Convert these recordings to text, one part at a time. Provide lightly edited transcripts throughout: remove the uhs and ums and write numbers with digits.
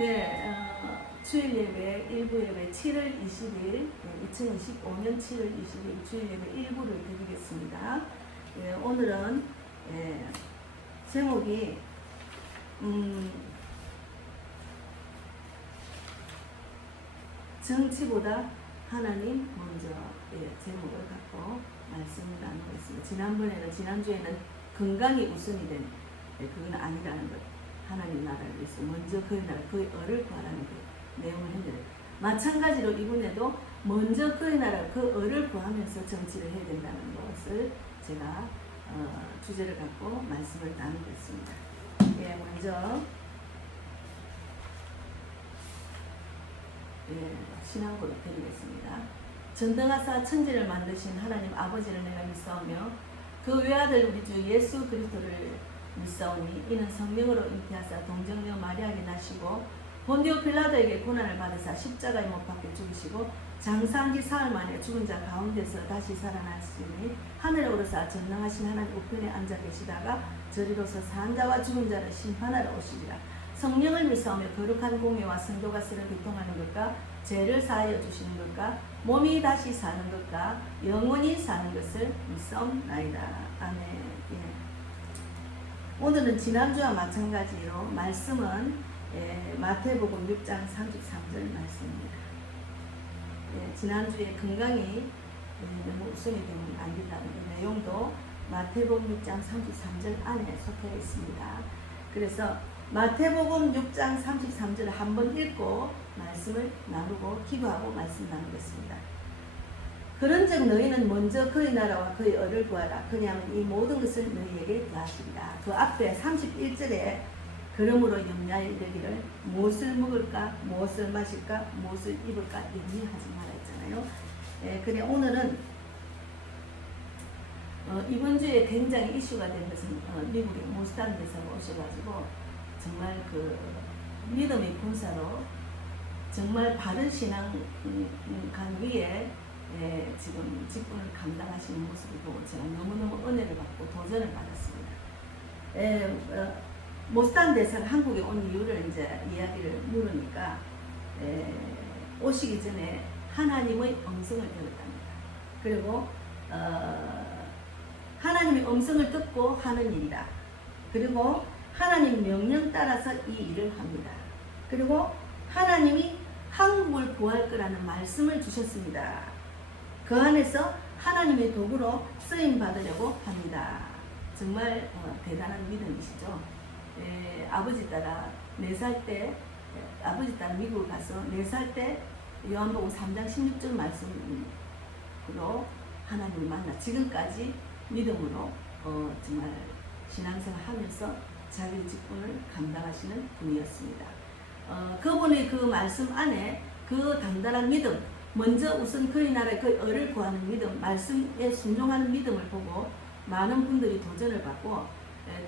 네, 주일 예배, 일부 예배 7월 20일, 2025년 7월 20일 주일 예배 일부를 드리겠습니다. 오늘은 제목이 정치보다 하나님 먼저 제목을 갖고 말씀을 나누고 있습니다. 지난주에는 건강이 우선이 된 그건 아니라는 것. 하나님 나라를 위해서 먼저 그의 나라, 그의 의를 구하라는 그 내용을 했는데 마찬가지로 이번에도 먼저 그의 나라, 그 의를 구하면서 정치를 해야 된다는 것을 제가 주제를 갖고 말씀을 나누겠습니다. 먼저 신앙고를 드리겠습니다. 전등하사 천지를 만드신 하나님 아버지를 내가 믿사오며 그 외아들 우리 주 예수 그리스도를 믿사오니 이는 성령으로 잉태하사 동정녀 마리아에게 나시고 본디오 빌라도에게 고난을 받으사 십자가에 못 박혀 죽으시고 장사한 지 사흘 만에 죽은 자 가운데서 다시 살아나시니 하늘에 오르사 전능하신 하나님 우편에 앉아 계시다가 저리로서 산 자와 죽은 자를 심판하러 오시리라. 성령을 믿사오며 거룩한 공예와 성도가 쓰러 교통하는 것과 죄를 사하여 주시는 것과 몸이 다시 사는 것과 영원히 사는 것을 믿사옵나이다. 아멘. 오늘은 지난주와 마찬가지로 말씀은 마태복음 6장 33절 말씀입니다. 지난주에 건강이 너무 우선이 되면 안 된다는 그 내용도 마태복음 6장 33절 안에 속해 있습니다. 그래서 마태복음 6장 33절을 한번 읽고 말씀을 나누고 기도하고 말씀 나누겠습니다. 그런즉 너희는 먼저 그의 나라와 그의 의를 구하라. 그냐하면 이 모든 것을 너희에게 더하시리라. 그 앞에 31절에 그러므로 염려하여 이르기를 무엇을 먹을까, 무엇을 마실까, 무엇을 입을까 염려하지 말라 했잖아요. 그래 오늘은 이번 주에 굉장히 이슈가 된 것은 미국의 모스탄 대사가 오셔가지고 정말 그 믿음의 군사로 정말 바른 신앙 간 위에 지금 직분을 감당하시는 모습을 보고 제가 너무너무 은혜를 받고 도전을 받았습니다. 모스탄 대사가 한국에 온 이유를 이제 이야기를 물으니까 오시기 전에 하나님의 음성을 들었답니다. 그리고 하나님의 음성을 듣고 하는 일이다. 그리고 하나님 명령 따라서 이 일을 합니다. 그리고 하나님이 한국을 구할 거라는 말씀을 주셨습니다. 그 안에서 하나님의 도구로 쓰임 받으려고 합니다. 정말 대단한 믿음이시죠. 아버지 따라 4살 때 아버지 따라 미국을 가서 4살 때 요한복음 3장 16절 말씀으로 하나님을 만나 지금까지 믿음으로 정말 신앙생활 하면서 자기 직분을 감당하시는 분이었습니다. 그분의 그 말씀 안에 그 단단한 믿음, 먼저 우선 그의 나라의 그 의를 구하는 믿음, 말씀에 순종하는 믿음을 보고 많은 분들이 도전을 받고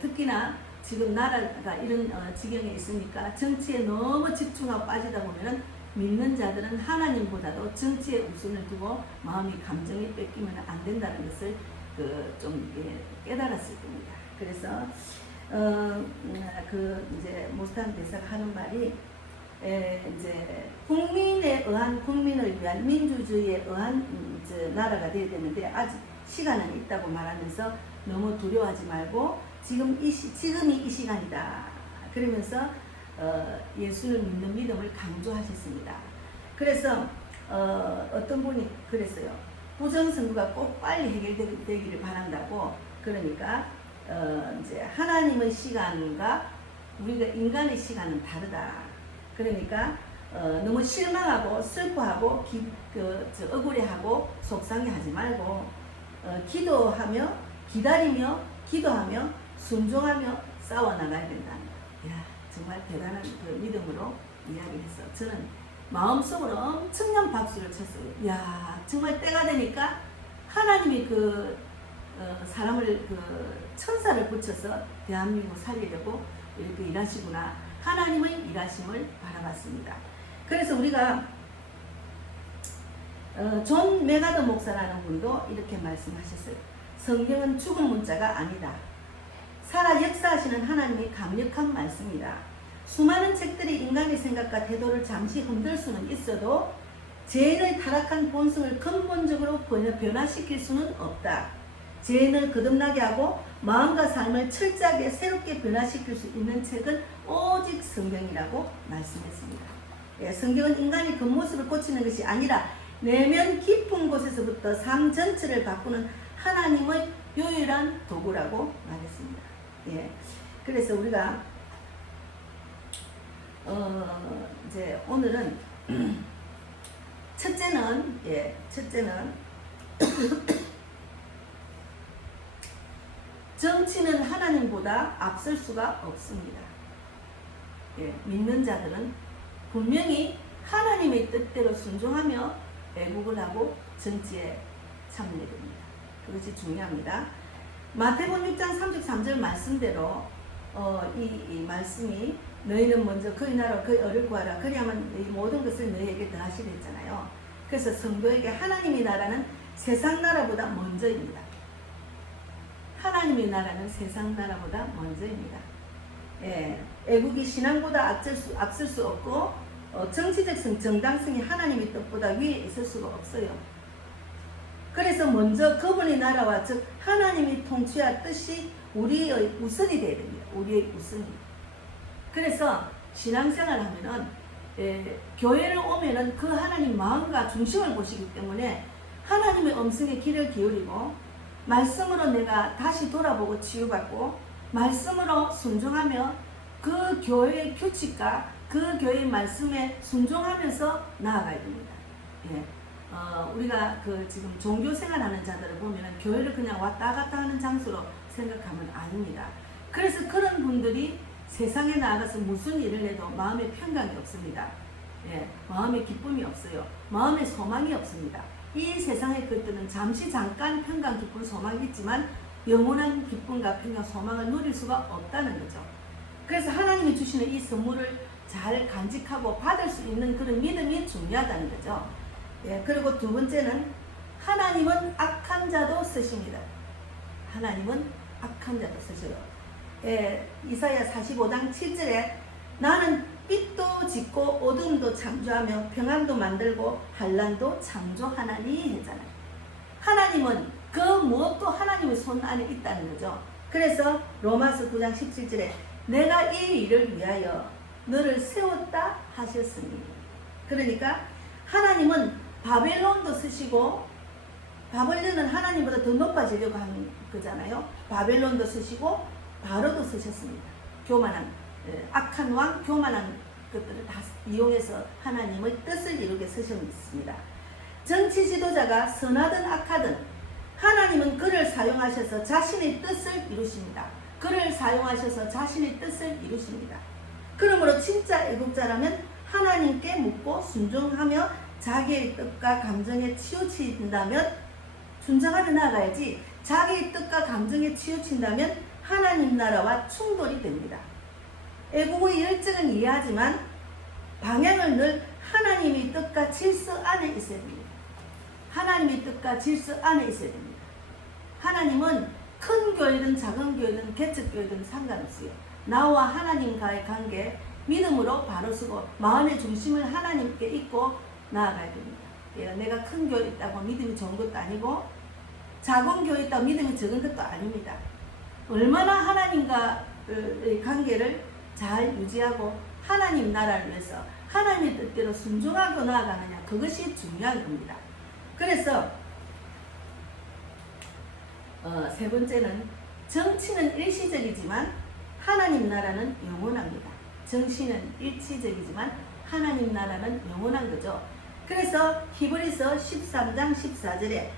특히나 지금 나라가 이런 지경에 있으니까 정치에 너무 집중하고 빠지다 보면은 믿는 자들은 하나님보다도 정치에 우선을 두고 마음이 감정이 뺏기면 안 된다는 것을 좀 깨달았을 겁니다. 그래서 이제 모스탄 대사가 하는 말이 이제 국민에 의한 국민을 위한 민주주의에 의한 나라가 되어야 되는데 아직 시간은 있다고 말하면서 너무 두려워하지 말고 지금이 이 시간이다. 그러면서 예수를 믿는 믿음을 강조하셨습니다. 그래서 어떤 분이 그랬어요. 부정선거가 꼭 빨리 해결되기를 바란다고. 그러니까 이제 하나님의 시간과 우리가 인간의 시간은 다르다. 그러니까 너무 실망하고 슬퍼하고 억울해하고 속상해하지 말고 기도하며 기다리며 기도하며 순종하며 싸워나가야 된다. 이야, 정말 대단한 그 믿음으로 이야기했어. 저는 마음속으로 엄청난 박수를 쳤어요. 이야, 정말 때가 되니까 하나님이 사람을 천사를 붙여서 대한민국 살리려고 이렇게 일하시구나. 하나님의 일하심을 바라봤습니다. 그래서 우리가 존 메가더 목사라는 분도 이렇게 말씀하셨어요. 성경은 죽은 문자가 아니다. 살아 역사하시는 하나님의 강력한 말씀이다. 수많은 책들이 인간의 생각과 태도를 잠시 흔들 수는 있어도 죄인의 타락한 본성을 근본적으로 변화시킬 수는 없다. 죄인을 거듭나게 하고 마음과 삶을 철저하게 새롭게 변화시킬 수 있는 책은 오직 성경이라고 말씀했습니다. 성경은 인간의 겉모습을 고치는 것이 아니라 내면 깊은 곳에서부터 삶 전체를 바꾸는 하나님의 유일한 도구라고 말했습니다. 그래서 우리가 이제 오늘은 첫째는 정치는 하나님보다 앞설 수가 없습니다. 믿는 자들은 분명히 하나님의 뜻대로 순종하며 애국을 하고 정치에 참여해야 됩니다. 그것이 중요합니다. 마태복음 6장 33절 말씀대로 이 말씀이 너희는 먼저 그의 나라와 그의 의를 구하라 그리하면 이 모든 것을 너희에게 더하시라 했잖아요. 그래서 성도에게 하나님의 나라는 세상 나라보다 먼저입니다. 하나님의 나라는 세상 나라보다 먼저입니다. 애국이 신앙보다 앞설 수 없고 정치적 정당성이 하나님의 뜻보다 위에 있을 수가 없어요. 그래서 먼저 그분의 나라와 즉 하나님이 통치할 뜻이 우리의 우선이 되어야 됩니다. 우리의 우선이. 그래서 신앙생활 하면은 교회를 오면은 그 하나님 마음과 중심을 보시기 때문에 하나님의 음성에 귀를 기울이고 말씀으로 내가 다시 돌아보고 치유받고 말씀으로 순종하며 그 교회의 규칙과 그 교회의 말씀에 순종하면서 나아가야 됩니다. 우리가 지금 종교생활하는 자들을 보면 교회를 그냥 왔다 갔다 하는 장소로 생각하면 아닙니다. 그래서 그런 분들이 세상에 나아가서 무슨 일을 해도 마음에 평강이 없습니다. 마음에 기쁨이 없어요. 마음에 소망이 없습니다. 이 세상의 것들은 잠깐 평강, 기쁨, 소망이 있지만 영원한 기쁨과 평강, 소망을 누릴 수가 없다는 거죠. 그래서 하나님이 주시는 이 선물을 잘 간직하고 받을 수 있는 그런 믿음이 중요하다는 거죠. 그리고 두 번째는 하나님은 악한 자도 쓰십니다. 하나님은 악한 자도 쓰셔요. 이사야 45장 7절에 나는 빛도 짓고 어둠도 창조하며 평안도 만들고 환난도 창조하나니 했잖아요. 하나님은 그 무엇도 하나님의 손 안에 있다는 거죠. 그래서 로마서 9장 17절에 내가 이 일을 위하여 너를 세웠다 하셨으니, 그러니까 하나님은 바벨론도 쓰시고, 바벨론은 하나님보다 더 높아지려고 하는 거잖아요. 바벨론도 쓰시고 바로도 쓰셨습니다. 교만한 악한 왕, 교만한 것들을 다 이용해서 하나님의 뜻을 이루게 쓰셨습니다. 정치 지도자가 선하든 악하든 하나님은 그를 사용하셔서 자신의 뜻을 이루십니다. 그를 사용하셔서 자신의 뜻을 이루십니다. 그러므로 진짜 애국자라면 하나님께 묻고 순종하며 자기의 뜻과 감정에 치우친다면 순종하며 나아가야지, 자기의 뜻과 감정에 치우친다면 하나님 나라와 충돌이 됩니다. 애국의 열정은 이해하지만 방향을 늘 하나님의 뜻과 질서 안에 있어야 됩니다. 하나님의 뜻과 질서 안에 있어야 됩니다. 하나님은 큰 교회든 작은 교회든 개척교회든 상관없어요. 나와 하나님과의 관계 믿음으로 바로 서고 마음의 중심을 하나님께 잊고 나아가야 됩니다. 내가 큰 교회 있다고 믿음이 좋은 것도 아니고 작은 교회 있다고 믿음이 적은 것도 아닙니다. 얼마나 하나님과의 관계를 잘 유지하고 하나님 나라를 위해서 하나님의 뜻대로 순종하고 나아가느냐, 그것이 중요한 겁니다. 그래서 세 번째는 정치는 일시적이지만 하나님 나라는 영원합니다. 정치는 일시적이지만 하나님 나라는 영원한 거죠. 그래서 히브리서 13장 14절에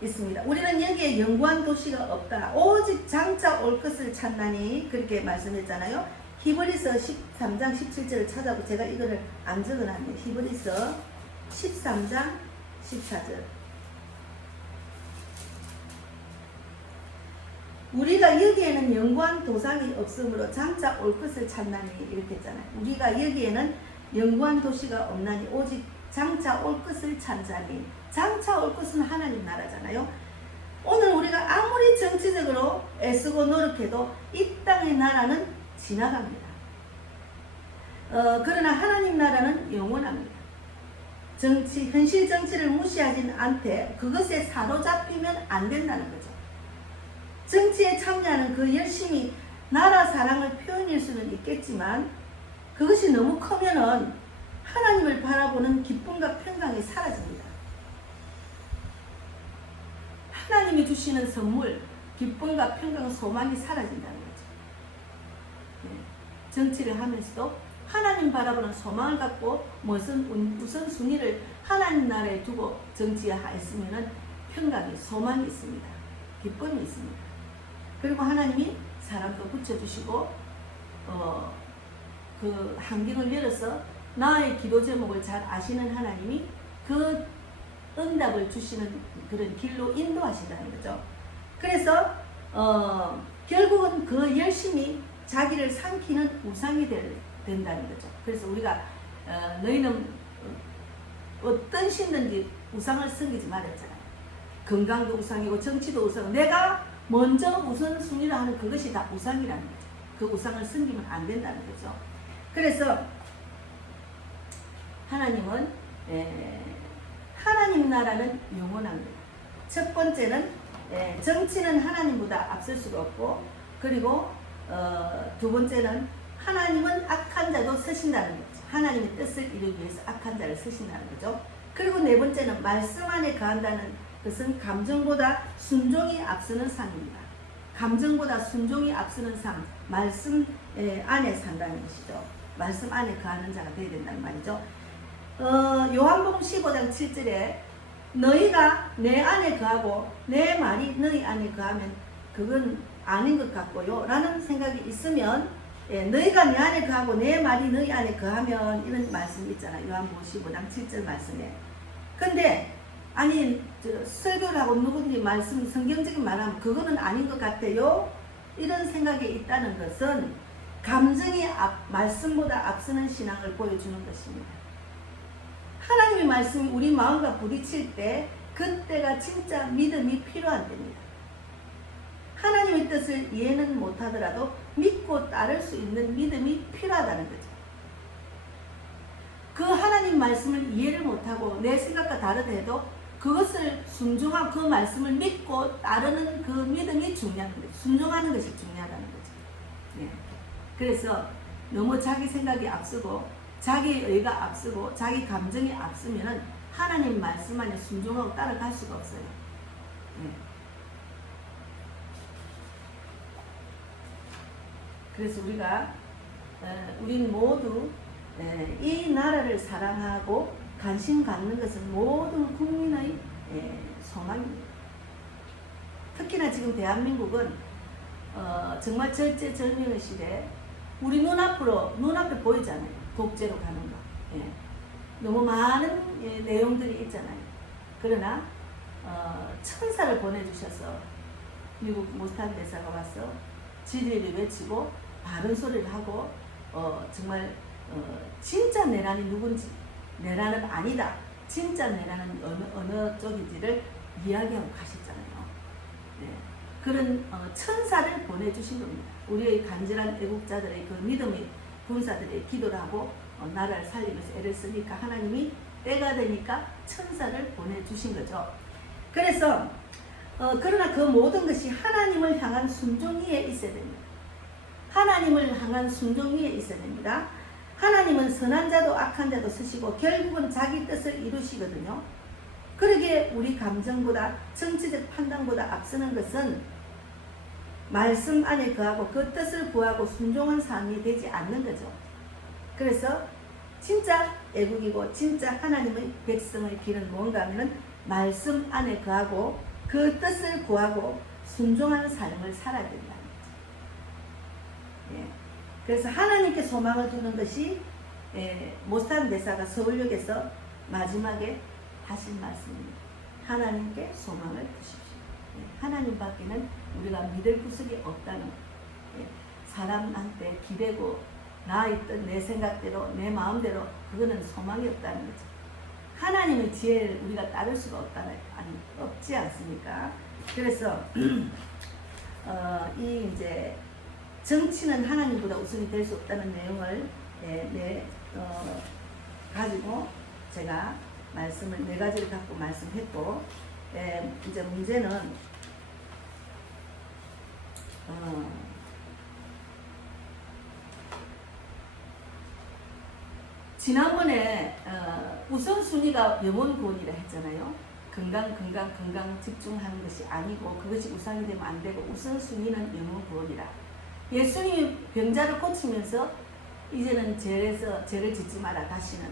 있습니다. 우리는 여기에 영구한 도시가 없다. 오직 장차 올 것을 찾나니, 그렇게 말씀했잖아요. 히브리서 13장 17절을 찾아보고 제가 이거를 안 적어놨네요. 히브리서 13장 14절. 우리가 여기에는 영구한 도상이 없으므로 장차 올 것을 찾나니, 이렇게 했잖아요. 우리가 여기에는 영구한 도시가 없나니 오직 장차 올 것을 찾자니, 장차 올 것은 하나님 나라잖아요. 오늘 우리가 아무리 정치적으로 애쓰고 노력해도 이 땅의 나라는 지나갑니다. 그러나 하나님 나라는 영원합니다. 현실 정치를 무시하지는 않되 그것에 사로잡히면 안 된다는 거죠. 정치에 참여하는 그 열심이 나라 사랑을 표현할 수는 있겠지만 그것이 너무 크면은 하나님을 바라보는 기쁨과 평강이 사라집니다. 하나님이 주시는 선물, 기쁨과 평강, 소망이 사라진다는 거죠. 정치를 하면서도 하나님 바라보는 소망을 갖고 무슨 우선순위를 하나님 나라에 두고 정치에 했으면 평강이, 소망이 있습니다. 기쁨이 있습니다. 그리고 하나님이 사람도 붙여주시고 그 환경을 열어서 나의 기도 제목을 잘 아시는 하나님이 그 응답을 주시는 그런 길로 인도하신다는 거죠. 그래서 결국은 그 열심히 자기를 삼키는 우상이 된다는 거죠. 그래서 우리가 너희는 어떤 신든지 우상을 섬기지 말았잖아요. 건강도 우상이고 정치도 우상. 내가 먼저 우선순위로 하는 그것이 다 우상이라는 거죠. 그 우상을 섬기면 안 된다는 거죠. 그래서 하나님은 하나님 나라는 영원합니다. 첫 번째는 정치는 하나님보다 앞설 수가 없고, 그리고 두 번째는 하나님은 악한 자도 쓰신다는 거죠. 하나님의 뜻을 이루기 위해서 악한 자를 쓰신다는 거죠. 그리고 네 번째는 말씀 안에 거한다는 것은 감정보다 순종이 앞서는 삶입니다. 감정보다 순종이 앞서는 삶, 말씀 안에 산다는 것이죠. 말씀 안에 거하는 자가 되어야 된다는 말이죠. 요한복음 15장 7절에 너희가 내 안에 거하고 내 말이 너희 안에 거하면 그건 아닌 것 같고요 라는 생각이 있으면, 너희가 내 안에 거하고 내 말이 너희 안에 거하면, 이런 말씀이 있잖아요. 요한복음 15장 7절 말씀에. 근데 아니 설교를 하고 누구든지 말씀, 성경적인 말하면 그거는 아닌 것 같아요, 이런 생각이 있다는 것은 감정이 말씀보다 앞서는 신앙을 보여주는 것입니다. 하나님의 말씀이 우리 마음과 부딪힐 때 그때가 진짜 믿음이 필요한 때입니다. 하나님의 뜻을 이해는 못하더라도 믿고 따를 수 있는 믿음이 필요하다는 거죠. 그 하나님 말씀을 이해를 못하고 내 생각과 다르더라도 그것을 순종하고 그 말씀을 믿고 따르는 그 믿음이 중요한 거죠. 순종하는 것이 중요하다는 거죠. 네. 그래서 너무 자기 생각이 앞서고 자기 의가 앞서고 자기 감정이 앞서면 하나님 말씀 안에 순종하고 따라갈 수가 없어요. 네. 그래서 우리는 모두 이 나라를 사랑하고 관심 갖는 것은 모든 국민의 소망입니다. 특히나 지금 대한민국은 정말 절제절명의 시대에 우리 눈앞에 보이잖아요. 독재로 가는 거. 너무 많은 내용들이 있잖아요. 그러나 천사를 보내주셔서 미국 모스탄 대사가 와서 진리를 외치고 바른 소리를 하고 정말 진짜 내란이 누군지, 내란은 아니다, 진짜 내란은 어느 쪽인지를 이야기하고 가셨잖아요. 네. 그런 천사를 보내주신 겁니다. 우리의 간절한 애국자들의 그 믿음의 군사들의 기도를 하고 나라를 살리면서 애를 쓰니까 하나님이 때가 되니까 천사를 보내주신 거죠. 그래서 그러나 그 모든 것이 하나님을 향한 순종 위에 있어야 됩니다. 하나님을 향한 순종 위에 있어야 됩니다. 하나님은 선한 자도 악한 자도 쓰시고 결국은 자기 뜻을 이루시거든요. 그러기에 우리 감정보다 정치적 판단보다 앞서는 것은 말씀 안에 거하고 그 뜻을 구하고 순종한 삶이 되지 않는 거죠. 그래서 진짜 애국이고 진짜 하나님의 백성의 길은 뭔가 하면 말씀 안에 거하고 그 뜻을 구하고 순종하는 삶을 살아야 된다는 거죠. 예. 그래서 하나님께 소망을 두는 것이 모스탄 대사가 서울역에서 마지막에 하신 말씀입니다. 하나님께 소망을 두십시오. 하나님 밖에는 우리가 믿을 구석이 없다는 거예요. 사람한테 기대고 나 있던 내 생각대로 내 마음대로 그거는 소망이 없다는 거죠. 하나님의 지혜를 우리가 따를 수가 없지 않습니까? 그래서 이 이제 정치는 하나님보다 우선이 될 수 없다는 내용을 가지고 제가 말씀을 네 가지를 갖고 말씀했고, 이제 문제는 지난번에 우선순위가 영혼 구원이라 했잖아요. 건강 집중하는 것이 아니고 그것이 우상이 되면 안 되고 우선순위는 영혼 구원이라. 예수님이 병자를 고치면서 이제는 죄를 짓지 마라 다시는.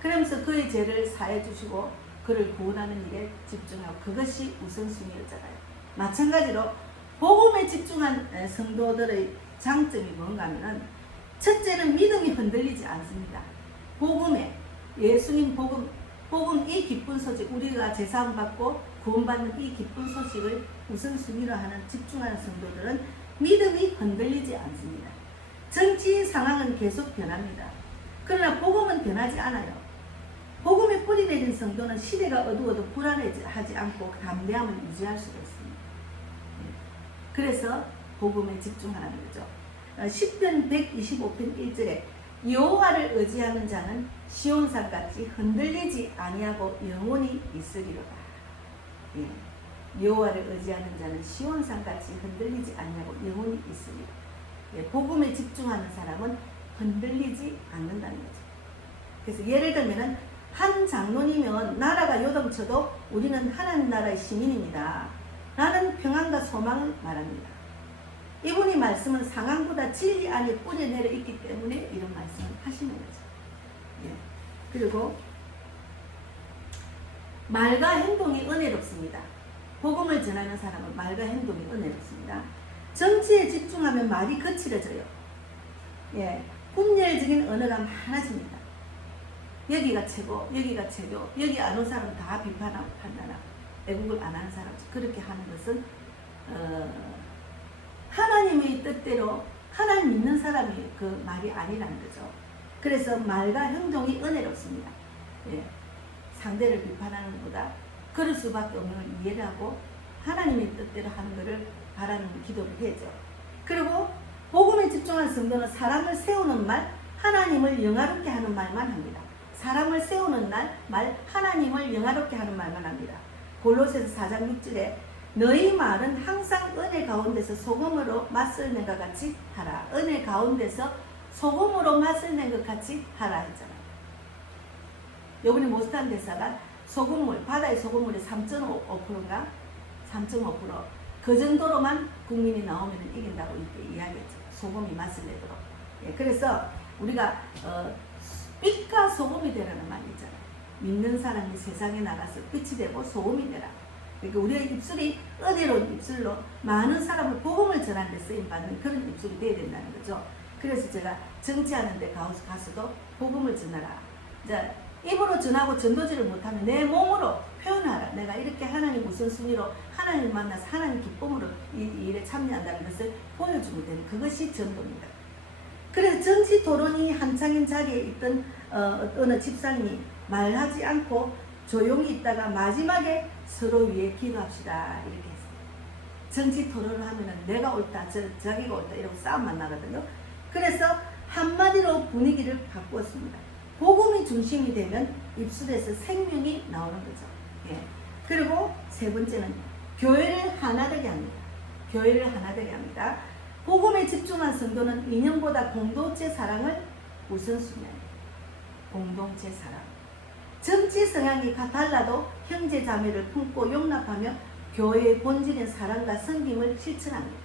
그러면서 그의 죄를 사해 주시고 그를 구원하는 일에 집중하고 그것이 우선순위였잖아요. 마찬가지로 복음에 집중한 성도들의 장점이 뭔가 하면은 첫째는 믿음이 흔들리지 않습니다. 복음에 예수님 복음 이 기쁜 소식, 우리가 제사함 받고 구원받는 이 기쁜 소식을 우선순위로 하는 집중하는 성도들은 믿음이 흔들리지 않습니다. 정치 상황은 계속 변합니다. 그러나 복음은 변하지 않아요. 복음에 뿌리 내린 성도는 시대가 어두워도 불안해하지 않고 담대함을 유지할 수가 있습니다. 그래서 복음에 집중하는 거죠. 시편 125편 1절에 여호와를 의지하는 자는 시온산같이 흔들리지 아니하고 영원히 있으리로다. 여호와를 의지하는 자는 시온산같이 흔들리지 아니하고 영원히 있으리로다. 복음에 집중하는 사람은 흔들리지 않는다는 거죠. 그래서 예를 들면은 한 장로님은 나라가 요동쳐도 우리는 하나님 나라의 시민입니다. 나는 평안과 소망을 말합니다. 이분이 말씀은 상황보다 진리 안에 뿌려내려 있기 때문에 이런 말씀을 하시는 거죠. 그리고 말과 행동이 은혜롭습니다. 복음을 전하는 사람은 말과 행동이 은혜롭습니다. 정치에 집중하면 말이 거칠어져요. 분열적인 언어가 많아집니다. 여기가 최고, 여기가 최고, 여기 안 온 사람 다 비판하고 판단하고 애국을 안 하는 사람 그렇게 하는 것은 하나님의 뜻대로 하나님 믿는 사람이 그 말이 아니라는 거죠. 그래서 말과 행동이 은혜롭습니다. 상대를 비판하는 것보다 그럴 수밖에 없는 걸 이해를 하고 하나님의 뜻대로 하는 것을 바라는 기도를 해야죠. 그리고 복음에 집중한 성도는 사람을 세우는 말, 하나님을 영화롭게 하는 말만 합니다. 사람을 세우는 말, 하나님을 영화롭게 하는 말만 합니다. 골로새서 4장 6절에 너희 말은 항상 은혜 가운데서 소금으로 맛을 낸 것 같이 하라. 은혜 가운데서 소금으로 맛을 낸 것 같이 하라 했잖아요. 요번에 모스탄 대사가 소금물, 바다의 소금물이 3.5%인가? 3.5%. 그 정도로만 국민이 나오면 이긴다고 이렇게 이야기했죠. 소금이 맛을 내도록. 그래서 우리가 빛과 소금이 되라는 말이 있잖아요. 믿는 사람이 세상에 나가서 빛이 되고 소금이 되라. 그러니까 우리의 입술이 은혜로운 입술로 많은 사람을 복음을 전하는 데 쓰임받는 그런 입술이 되어야 된다는 거죠. 그래서 제가 정치하는 데 가서도 복음을 전하라. 이제 입으로 전하고 전도지를 못하면 내 몸으로 표현하라. 내가 이렇게 하나님 우선순위로 하나님을 만나서 하나님 기쁨으로 이 일에 참여한다는 것을 보여주면 되는 그것이 전도입니다. 그래서 정치 토론이 한창인 자리에 있던 어느 집사님이 말하지 않고 조용히 있다가 마지막에 서로 위해 기도합시다 이렇게 했어요. 정치 토론을 하면은 내가 옳다, 자기가 옳다 이러고 싸움만 나거든요. 그래서 한마디로 분위기를 바꾸었습니다. 복음이 중심이 되면 입술에서 생명이 나오는 거죠. 그리고 세 번째는 교회를 하나 되게 합니다. 교회를 하나 되게 합니다. 복음에 집중한 성도는 이념보다 공동체 사랑을 우선순위합니다. 공동체 사랑. 정치 성향이 달라도 형제 자매를 품고 용납하며 교회의 본질인 사랑과 섬김을 실천합니다.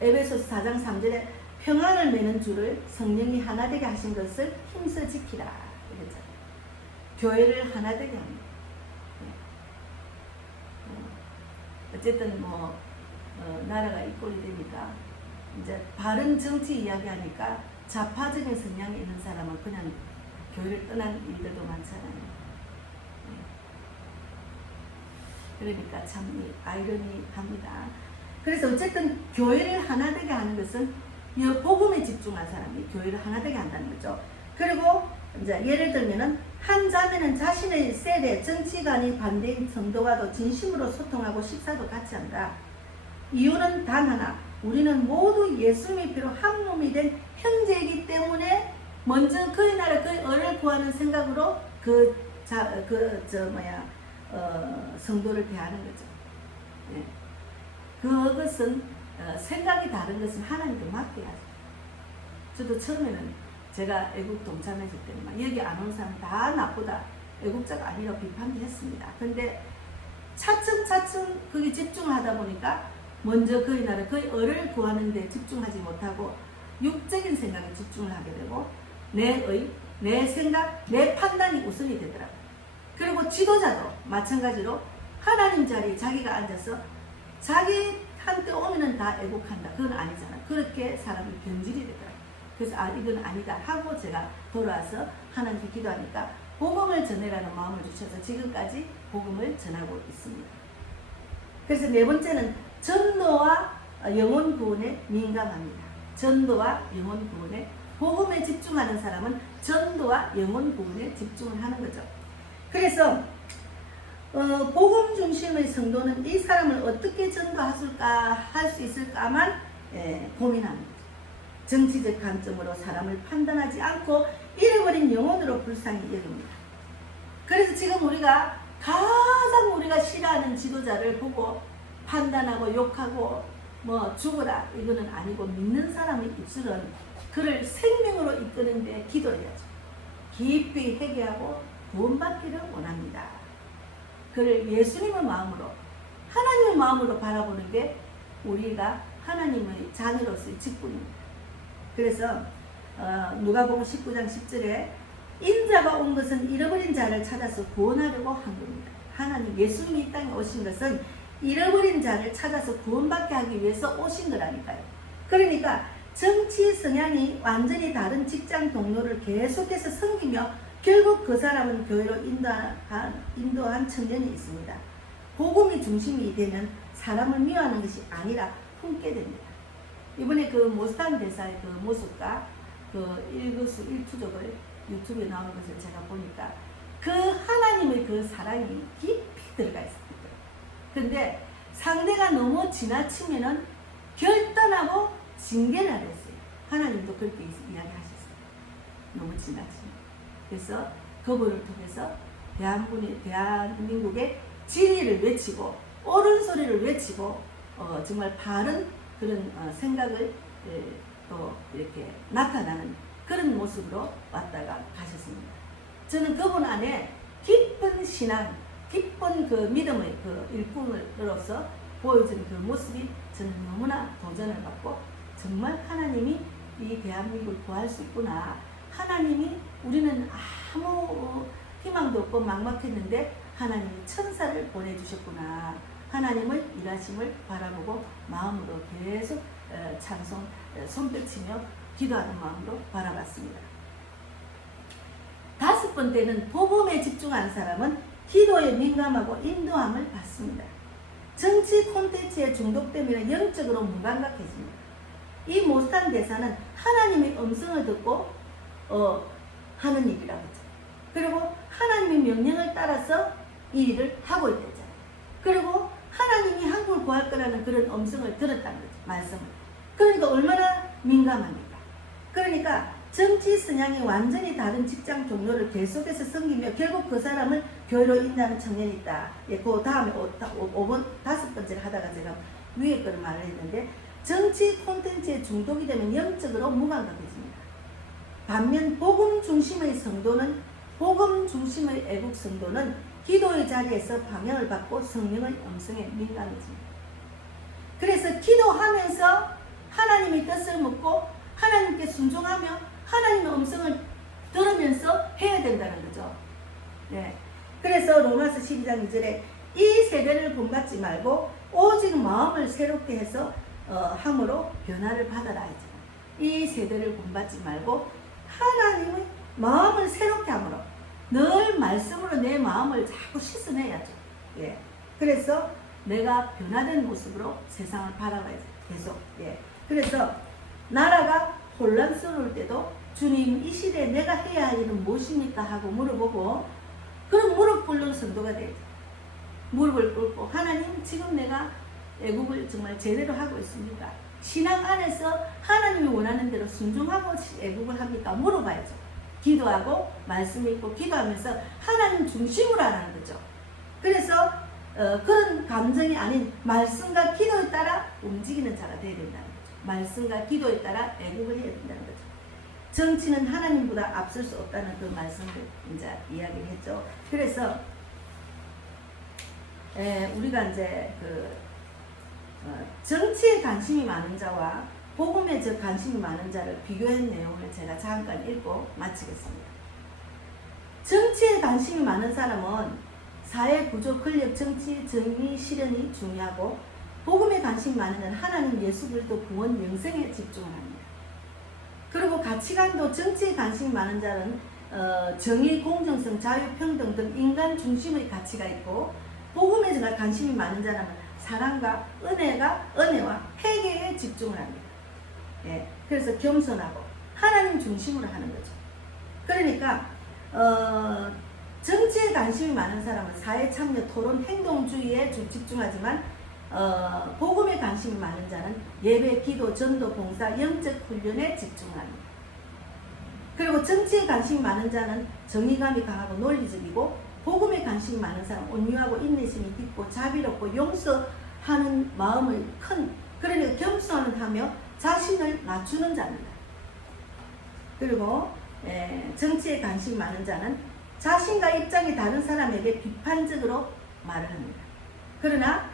에베소서 4장 3절에 평안을 매는 줄을 성령이 하나 되게 하신 것을 힘써 지키라 이랬잖아요. 교회를 하나 되게 합니다. 어쨌든 나라가 이 꼴이 되니까 이제 바른 정치 이야기하니까 좌파적인 성향이 있는 사람은 그냥 교회를 떠난 일들도 많잖아요. 그러니까 참 아이러니합니다. 그래서 어쨌든 교회를 하나 되게 하는 것은 이 복음에 집중한 사람이 교회를 하나 되게 한다는 거죠. 그리고 이제 예를 들면은 한 자매는 자신의 세대 정치관이 반대인 성도와도 진심으로 소통하고 식사도 같이 한다. 이유는 단 하나, 우리는 모두 예수님의 피로 한 몸이 된 형제이기 때문에 먼저 그의 나라 그의 의를 구하는 생각으로 성도를 대하는 거죠. 예. 그것은 생각이 다른 것은 하나님께 맡겨야죠. 저도 처음에는 제가 애국 동참했을 때는 막 여기 안 온 사람 다 나쁘다, 애국자가 아니라고 비판도 했습니다. 근데 차츰차츰 거기 집중하다 보니까 먼저 그의 나라 그의 의를 구하는 데 집중하지 못하고 육적인 생각에 집중을 하게 되고 내 생각, 내 판단이 우선이 되더라고요. 그리고 지도자도 마찬가지로 하나님 자리에 자기가 앉아서 자기한테 오면은 다 애국한다. 그건 아니잖아. 그렇게 사람이 변질이 되더라고요. 그래서 이건 아니다 하고 제가 돌아와서 하나님께 기도하니까 복음을 전해라는 마음을 주셔서 지금까지 복음을 전하고 있습니다. 그래서 네 번째는 전도와 영혼 구원에 민감합니다. 전도와 영혼 구원에, 복음에 집중하는 사람은 전도와 영혼 구원에 집중을 하는 거죠. 그래서 복음 중심의 성도는 이 사람을 어떻게 할 수 있을까만 고민합니다. 정치적 관점으로 사람을 판단하지 않고 잃어버린 영혼으로 불쌍히 여깁니다. 그래서 지금 우리가 가장 우리가 싫어하는 지도자를 보고 판단하고 욕하고 뭐 죽어라 이거는 아니고, 믿는 사람의 입술은 그를 생명으로 이끄는 데 기도해야죠. 깊이 회개하고 구원받기를 원합니다. 그를 예수님의 마음으로, 하나님의 마음으로 바라보는 게 우리가 하나님의 자녀로서의 직분입니다. 그래서 누가복음 19장 10절에 인자가 온 것은 잃어버린 자를 찾아서 구원하려고 한 겁니다. 하나님 예수님이 이 땅에 오신 것은 잃어버린 자를 찾아서 구원받게 하기 위해서 오신 거라니까요. 그러니까 정치 성향이 완전히 다른 직장 동료를 계속해서 섬기며 결국 그 사람은 교회로 인도한 청년이 있습니다. 복음이 중심이 되면 사람을 미워하는 것이 아니라 품게 됩니다. 이번에 그 모스탄 대사의 그 모습과 그 일거수 일투족을 유튜브에 나오는 것을 제가 보니까 그 하나님의 그 사랑이 깊이 들어가 있습니다. 근데 상대가 너무 지나치면은 결단하고 징계를 했어요. 하나님도 그렇게 이야기하셨어요. 너무 지나치면. 그래서 그분을 통해서 대한민국의 진리를 외치고 옳은 소리를 외치고 정말 바른 그런 생각을 또 이렇게 나타나는 그런 모습으로 왔다가 가셨습니다. 저는 그분 안에 깊은 신앙, 깊은 그 믿음의 그 일꾼으로서 보여준 그 모습이 저는 너무나 도전을 받고, 정말 하나님이 이 대한민국을 구할 수 있구나. 하나님이, 우리는 아무 희망도 없고 막막했는데 하나님이 천사를 보내주셨구나. 하나님의 일하심을 바라보고 마음으로 계속 찬송, 손뼉치며 기도하는 마음으로 바라봤습니다. 다섯 번째는 복음에 집중한 사람은 기도에 민감하고 인도함을 받습니다. 정치 콘텐츠에 중독되면 영적으로 무감각해집니다. 이 모스탄 대사는 하나님의 음성을 듣고 하는 일이라고 하죠. 그리고 하나님의 명령을 따라서 이 일을 하고 있댔잖아요. 그리고 하나님이 한국을 구할 거라는 그런 음성을 들었다는 거죠. 말씀을. 그러니까 얼마나 민감합니까? 그러니까 정치 성향이 완전히 다른 직장 동료를 계속해서 섬기며 결국 그 사람을 교회로 인도하는 청년이 있다. 그 다음에 5번, 다섯 번째를 하다가 제가 위에 거를 말을 했는데, 정치 콘텐츠에 중독이 되면 영적으로 무감각해집니다. 반면 복음 중심의 성도는, 복음 중심의 애국 성도는 기도의 자리에서 방향을 받고 성령의 음성에 민감해집니다. 그래서 기도하면서 하나님의 뜻을 묻고 하나님께 순종하며 하나님의 음성을 들으면서 해야 된다는 거죠. 네. 그래서 로마서 12장 2절에 이 세대를 본받지 말고 오직 마음을 새롭게 해서 함으로 변화를 받아라 하죠. 이 세대를 본받지 말고 하나님의 마음을 새롭게 함으로, 늘 말씀으로 내 마음을 자꾸 씻어내야죠. 예. 그래서 내가 변화된 모습으로 세상을 바라봐야죠. 계속. 예. 그래서 나라가 혼란스러울 때도 주님, 이 시대에 내가 해야 할 일은 무엇입니까? 하고 물어보고, 그럼 무릎 꿇는 성도가 되죠. 무릎을 꿇고, 하나님, 지금 내가 애국을 정말 제대로 하고 있습니까? 신앙 안에서 하나님이 원하는 대로 순종하고 애국을 합니까? 물어봐야죠. 기도하고 말씀 읽고 기도하면서 하나님 중심으로 하라는 거죠. 그래서 그런 감정이 아닌 말씀과 기도에 따라 움직이는 자가 되어야 된다는 거죠. 말씀과 기도에 따라 애국을 해야 된다는 거죠. 정치는 하나님보다 앞설 수 없다는 그 말씀을 이제 이야기를 했죠. 그래서 우리가 이제 정치에 관심이 많은 자와 복음에 관심이 많은 자를 비교한 내용을 제가 잠깐 읽고 마치겠습니다. 정치에 관심이 많은 사람은 사회 구조, 권력, 정치, 정의, 실현이 중요하고 복음에 관심이 많은 자는 하나님, 예수 그리스도 구원, 영생에 집중을 합니다. 그리고 가치관도 정치에 관심이 많은 자는 정의, 공정성, 자유, 평등 등 인간 중심의 가치가 있고 복음에 관심이 많은 자는 사랑과 은혜와 회개에 집중을 합니다. 예, 그래서 겸손하고 하나님 중심으로 하는 거죠. 그러니까 정치에 관심이 많은 사람은 사회 참여, 토론, 행동주의에 집중하지만 복음에 관심이 많은 자는 예배, 기도, 전도, 봉사, 영적 훈련에 집중을 합니다. 그리고 정치에 관심이 많은 자는 정의감이 강하고 논리적이고 복음에 관심이 많은 사람은 온유하고 인내심이 깊고 자비롭고 용서하는 마음을 그러니까 겸손하며 자신을 낮추는 자입니다. 그리고 정치에 관심이 많은 자는 자신과 입장이 다른 사람에게 비판적으로 말을 합니다. 그러나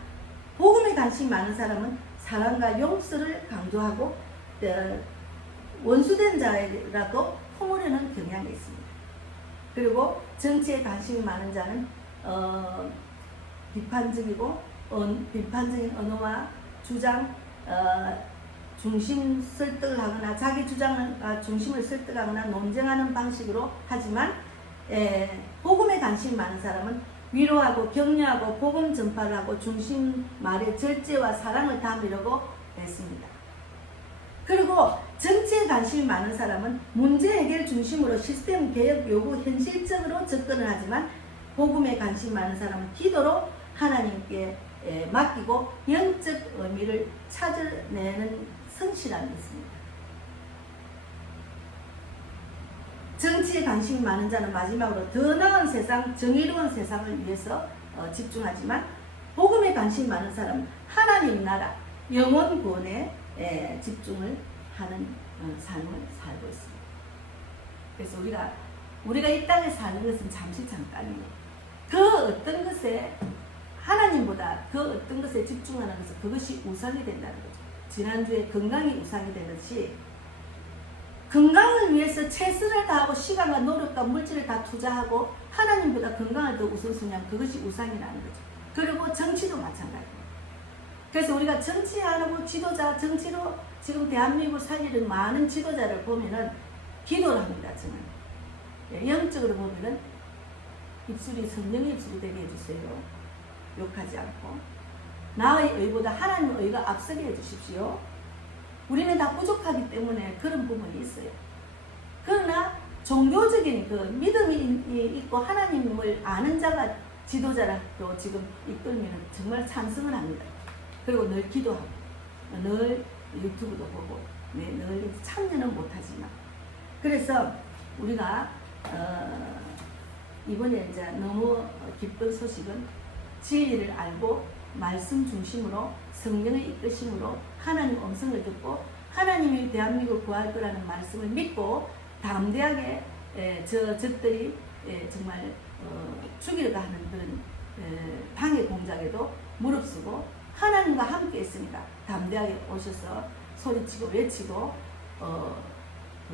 복음에 관심이 많은 사람은 사랑과 용서를 강조하고 원수된 자라도 품으려는 경향이 있습니다. 그리고 정치에 관심이 많은 자는 비판적인 언어와 주장 중심 설득을 하거나 자기 주장을 중심을 설득하거나 논쟁하는 방식으로 하지만 복음에 관심이 많은 사람은 위로하고 격려하고 복음 전파를 하고 중심 말에 절제와 사랑을 담으려고 했습니다. 그리고 정치에 관심이 많은 사람은 문제 해결 중심으로 시스템 개혁 요구 현실적으로 접근을 하지만 복음에 관심이 많은 사람은 기도로 하나님께 맡기고 영적 의미를 찾아내는 성실함이 있습니다. 정치에 관심이 많은 자는 마지막으로 더 나은 세상, 정의로운 세상을 위해서 집중하지만 복음에 관심이 많은 사람은 하나님 나라, 영혼 구원에 집중을 하는 삶을 살고 있습니다. 그래서 우리가 이 땅에 사는 것은 잠시 잠깐이에요. 그 어떤 것에 하나님보다 그 어떤 것에 집중하는 것은 그것이 우상이 된다는 거죠. 지난주에 건강이 우상이 되듯이 건강을 위해서 최선을 다하고 시간과 노력과 물질을 다 투자하고 하나님보다 건강을 더 우선순위하면 그것이 우상이라는 거죠. 그리고 정치도 마찬가지입니다. 그래서 우리가 정치하고 지도자, 정치로 지금 대한민국을 살리는 많은 지도자를 보면은 기도를 합니다. 저는 영적으로 보면은 성령의 입술이 되게 해주세요. 욕하지 않고 나의 의보다 하나님의 의가 앞서게 해주십시오. 우리는 다 부족하기 때문에 그런 부분이 있어요. 그러나 종교적인 그 믿음이 있고 하나님을 아는 자가 지도자라고 지금 이끌면 정말 찬성을 합니다. 그리고 늘 기도하고 늘 유튜브도 보고 늘 참여는 못하지만 그래서 우리가 이번에 이제 너무 기쁜 소식은 진리를 알고 말씀 중심으로 성령의 이끄심으로 하나님 음성을 듣고 하나님이 대한민국을 구할 거라는 말씀을 믿고 담대하게 적들이 정말 죽이려고 하는 그런 방해 공작에도 무릅쓰고 하나님과 함께 있으니까 담대하게 오셔서 소리치고 외치고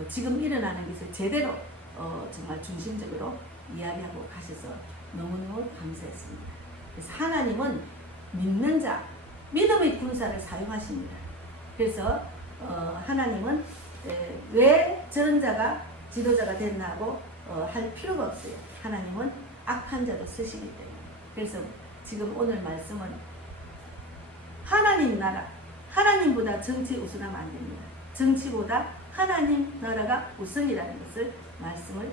지금 일어나는 것을 제대로 정말 중심적으로 이야기하고 가셔서 너무너무 감사했습니다. 그래서 하나님은 믿는 자, 믿음의 군사를 사용하십니다. 그래서 하나님은 왜 저런 자가 지도자가 됐나고 할 필요가 없어요. 하나님은 악한 자도 쓰시기 때문에. 그래서 지금 오늘 말씀은 하나님 나라, 하나님보다 정치 우선하면 안 됩니다. 정치보다 하나님 나라가 우선이라는 것을 말씀을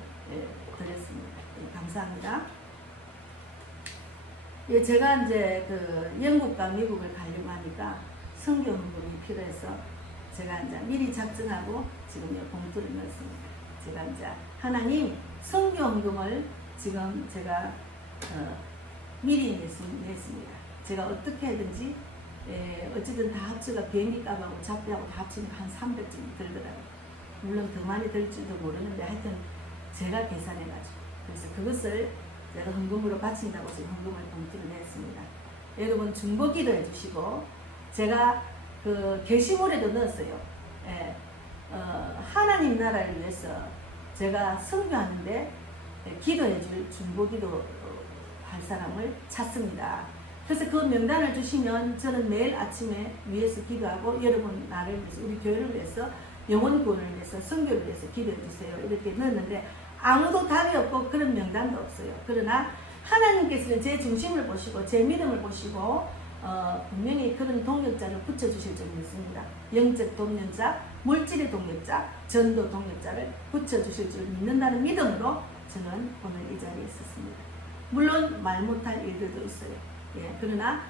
드렸습니다. 감사합니다. 제가 이제 영국과 미국을 가려고 하니까 선교 헌금이 필요해서 제가 이제 미리 작정하고 지금 이 봉투를 넣었습니다. 제가 이제 하나님 선교 헌금을 지금 제가 미리 냈습니다. 제가 어떻게 하든지 어쨌든 다 합쳐가 비행기 값하고 잡비하고 다 합치면 한 300쯤 들더라고요. 물론 더 많이 들지도 모르는데 하여튼 제가 계산해가지고 그래서 그것을 제가 헌금으로 바친다고 지금 헌금을 봉투를 냈습니다. 여러분 중보기도 해주시고 제가 그 게시물에도 넣었어요. 하나님 나라를 위해서 제가 선교하는데 기도해줄 중보기도 할 사람을 찾습니다. 그래서 그 명단을 주시면 저는 매일 아침에 위해서 기도하고 여러분 나를 위해서 우리 교회를 위해서 영혼 구원을 위해서 선교를 위해서 기도해 주세요. 이렇게 넣었는데 아무도 답이 없고 그런 명단도 없어요. 그러나 하나님께서는 제 중심을 보시고 제 믿음을 보시고 분명히 그런 동력자를 붙여주실 줄 믿습니다. 영적 동력자, 물질의 동력자, 전도 동력자를 붙여주실 줄 믿는다는 믿음으로 저는 오늘 이 자리에 있었습니다. 물론 말 못할 일들도 있어요. 그러나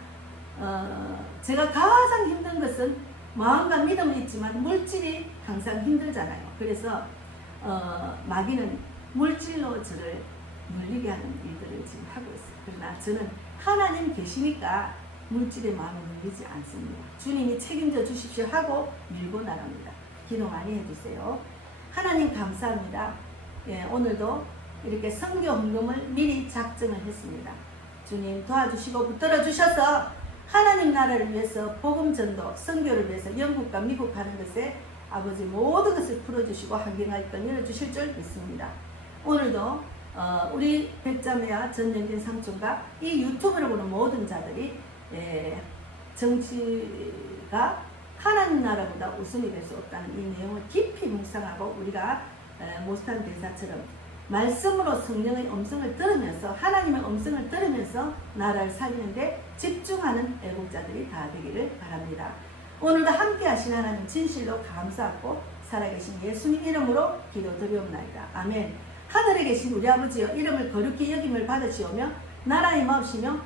제가 가장 힘든 것은 마음과 믿음은 있지만 물질이 항상 힘들잖아요. 그래서 마귀는 물질로 저를 물리게 하는 일들을 지금 하고 있어요. 그러나 저는 하나님 계시니까 물질의 마음을 물리지 않습니다. 주님이 책임져 주십시오 하고 밀고 나갑니다. 기도 많이 해주세요. 하나님 감사합니다. 오늘도 이렇게 선교 헌금을 미리 작정을 했습니다. 주님 도와주시고 붙들어 주셔서 하나님 나라를 위해서 복음 전도, 선교를 위해서 영국과 미국 가는 것에 아버지 모든 것을 풀어주시고 환경할 건 열어주실 줄 믿습니다. 오늘도 우리 백자매와 전영진 삼촌과 이 유튜브를 보는 모든 자들이 정치가 하나님 나라보다 우선이 될 수 없다는 이 내용을 깊이 묵상하고 우리가 모스탄 대사처럼 말씀으로 성령의 음성을 들으면서 하나님의 음성을 들으면서 나라를 살리는데 집중하는 애국자들이 다 되기를 바랍니다. 오늘도 함께 하신 하나님 진실로 감사하고 살아계신 예수님 이름으로 기도드리옵나이다. 아멘. 하늘에 계신 우리 아버지여 이름을 거룩히 여김을 받으시오며 나라의 마옵시며